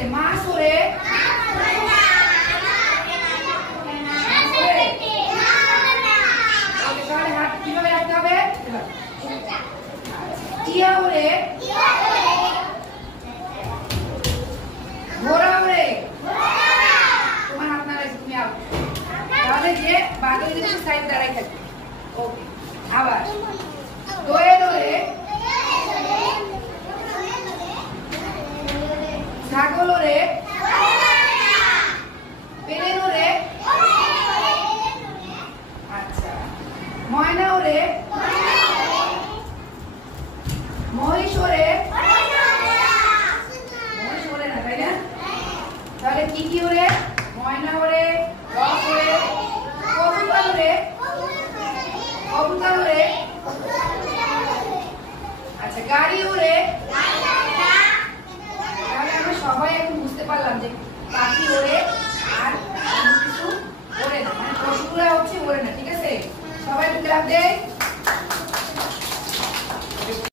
ছেলে মাছ ওরে হাত কিভাবে রাখতে হবে টিয়া ওরে ঘোড়া ওরে তোমার হাত না রাখছি তুমি আউট তাহলে যে বাঘের যদি সাইড দাঁড়াই থাকে ওকে আবার দোয়েল ওরে ছাগল ওরে পেলেন ওরে আচ্ছা ময়না ওরে মহিষ ওরে মহিষ ওরে না তাই না তাহলে কি কি ওরে ময়না ওরে রথ ওরে কবুতর ওরে কবুতর ওরে আচ্ছা গাড়ি ওরে তাহলে আমরা সবাই এখন বুঝতে পারলাম যে পাখি ওরে আর কিছু ওরে না মানে পশুগুলা হচ্ছে ওরে না ঠিক আছে সবাই ক্লাব দে